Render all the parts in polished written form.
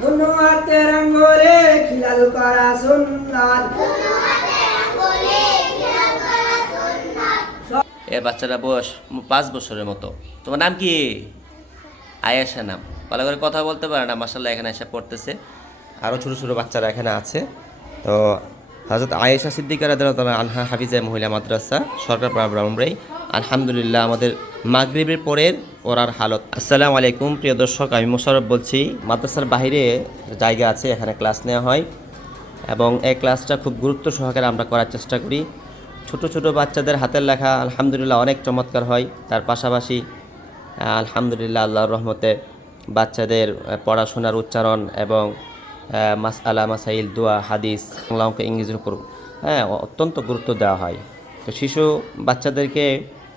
দুনো হাতের আঙ্গুলে খিলাল করা সুন্নাত। এ বাচ্চাটা বয়স 5 বছরের মতো। তোমার নাম কি? আয়েশা নাম। ভালো করে কথা বলতে পারে না, মাশাআল্লাহ এখানে এসে পড়তেছে। আরও ছোটো ছোটো বাচ্চারা এখানে আছে। তো হযরত আয়েশা সিদ্দিকা রাদিয়াল্লাহু তাআলা আনহা হাফিজা মহিলা মাদ্রাসা সরকারপাড়া ব্রাহ্মণবাড়ি। আলহামদুলিল্লাহ আমাদের মাগরিবের পরের ওরার হালত। আসসালামু আলাইকুম প্রিয় দর্শক, আমি মোশাররফ বলছি। মাদ্রাসার বাইরে জায়গা আছে, এখানে ক্লাস নেওয়া হয় এবং এই ক্লাসটা খুব গুরুত্ব সহকারে আমরা করার চেষ্টা করি। ছোট ছোট বাচ্চাদের হাতের লেখা আলহামদুলিল্লাহ অনেক চমৎকার হয়। তার পাশাপাশি আলহামদুলিল্লাহ আল্লাহর রহমতে বাচ্চাদের পড়াশোনার উচ্চারণ এবং মাসআলা মাসাইল দোয়া হাদিস বাংলা অঙ্ক ইংরেজির উপর অত্যন্ত গুরুত্ব দেওয়া হয়। তো শিশু বাচ্চাদেরকে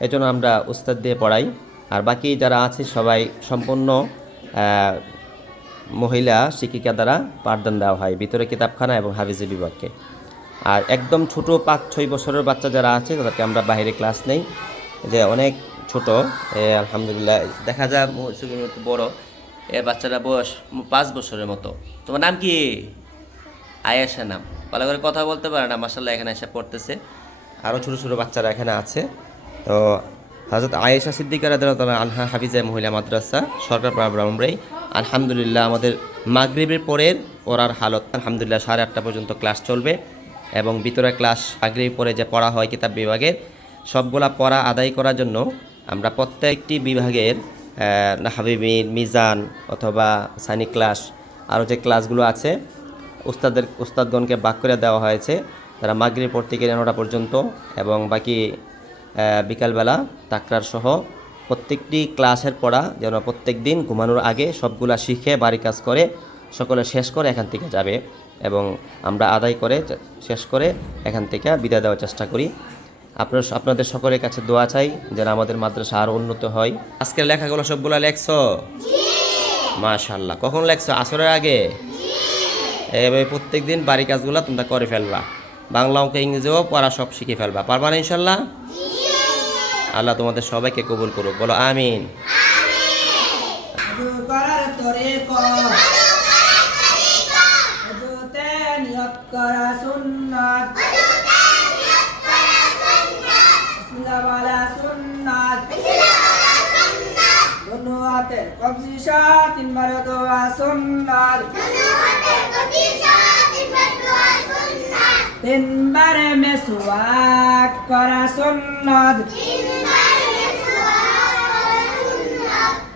এজন্য আমরা উস্তাদ দিয়ে পড়াই। আর বাকি যারা আছে সবাই সম্পূর্ণ মহিলা শিক্ষিকা দ্বারা পাঠদান দেওয়া হয় ভিতরে কিতাবখানা এবং হাফিজি বিভাগকে। আর একদম ছোটো 5-6 বছরের বাচ্চা যারা আছে তাদেরকে আমরা বাইরে ক্লাস নেই, যে অনেক ছোট। আলহামদুলিল্লাহ দেখা যায় বড়। এ বাচ্চাটা বয়স 5 বছরের মতো। তোমার নাম কি? আয়েশা নাম। ভালো করে কথা বলতে পারে না, মাশাআল্লাহ এখানে এসে পড়তেছে। আরও ছোটো ছোটো বাচ্চারা এখানে আছে। তো হযরত আয়েশা সিদ্দিকা রাদিয়াল্লাহু তাআলা আনহা হাফিজা মহিলা মাদ্রাসা সরকারপাড়া ব্রাহ্মণবাড়ি। আলহামদুলিল্লাহ আমাদের মাগরিবের পরের ওরার হালত আলহামদুলিল্লাহ 8:30 পর্যন্ত ক্লাস চলবে এবং ভিতরে ক্লাস মাগরিব পরে যে পড়া হয় কিতাব বিভাগের সবগুলা পড়া আদায় করার জন্য আমরা প্রত্যেকটি বিভাগের হাবিবিন মিজান অথবা সানি ক্লাস আরও যে ক্লাসগুলো আছে উস্তাদগণকে ভাগ করে দেওয়া হয়েছে। তারা মাগরিব পর থেকে 9টা পর্যন্ত এবং বাকি বিকালবেলা তাকরার সহ প্রত্যেকটি ক্লাসের পড়া যেন প্রত্যেক দিন ঘুমানোর আগে সবগুলা শিখে বাড়ি কাজ করে সকলে শেষ করে এখান থেকে যাবে এবং আমরা আদায় করে শেষ করে এখান থেকে বিদায় দেওয়ার চেষ্টা করি। আপনাদের সকলের কাছে দোয়া চাই যেন আমাদের মাদ্রাসা আরও উন্নত হয়। আজকের লেখাগুলো সবগুলো লেখছো? মাশাআল্লাহ। কখন লেখছো? আসরের আগে? এভাবে প্রত্যেক দিন বাড়ি কাজগুলো তোমরা করে ফেলবা, বাংলা অঙ্ক ইংরেজিও পড়া সব শিখে ফেলবা, পারবা না ইনশাল্লাহ? আল্লাহ তোমাদের সবাইকে কবুল করুক, বলো আমিন। তিনবার দোয়া সুন্নাত, তিনবারে মেসওয়াক করা সুন্নাত,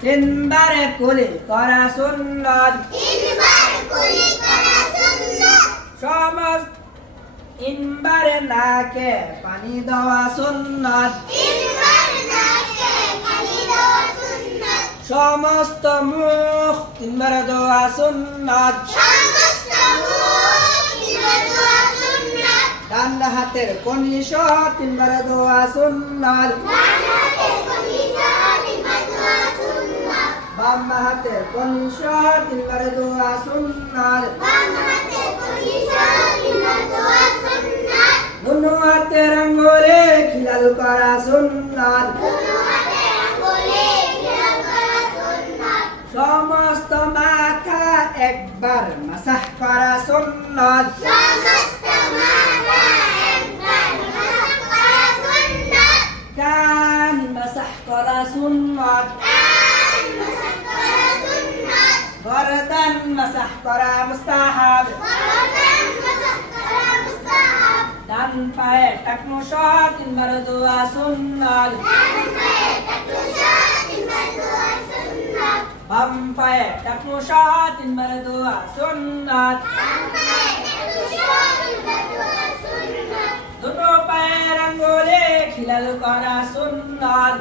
তিনবারে কুলি করা সুন্নাত, সমস্ত তিনবারে নাকে পানি দেওয়া সুন্নাত, সমস্ত মুখ তিনবার দোয়া সুন্নাত, ডান হাতের কনিষ তিনবার দোয়া সুন্নাত, বাম হাতের কনিষ তিনবার দোয়া সুন্নাত, দুনো হাতের আঙ্গুলে খিলাল করা সুন্নাত, সমস্ত মাথা একবার মাসাহ করা সুন্নাত, কান মাসাহ করা সুন্নাত, গরদান মাসাহ করা মুস্তাহাব, ডান পায়ে টাকমুশ তিনবার দোয়া সুন্নাত, বাম পায়ে টাকমুশ তিনবার দোয়া সুন্নাত, দুটো পায়ের আঙ্গুলে খিলাল করা সুন্নাত,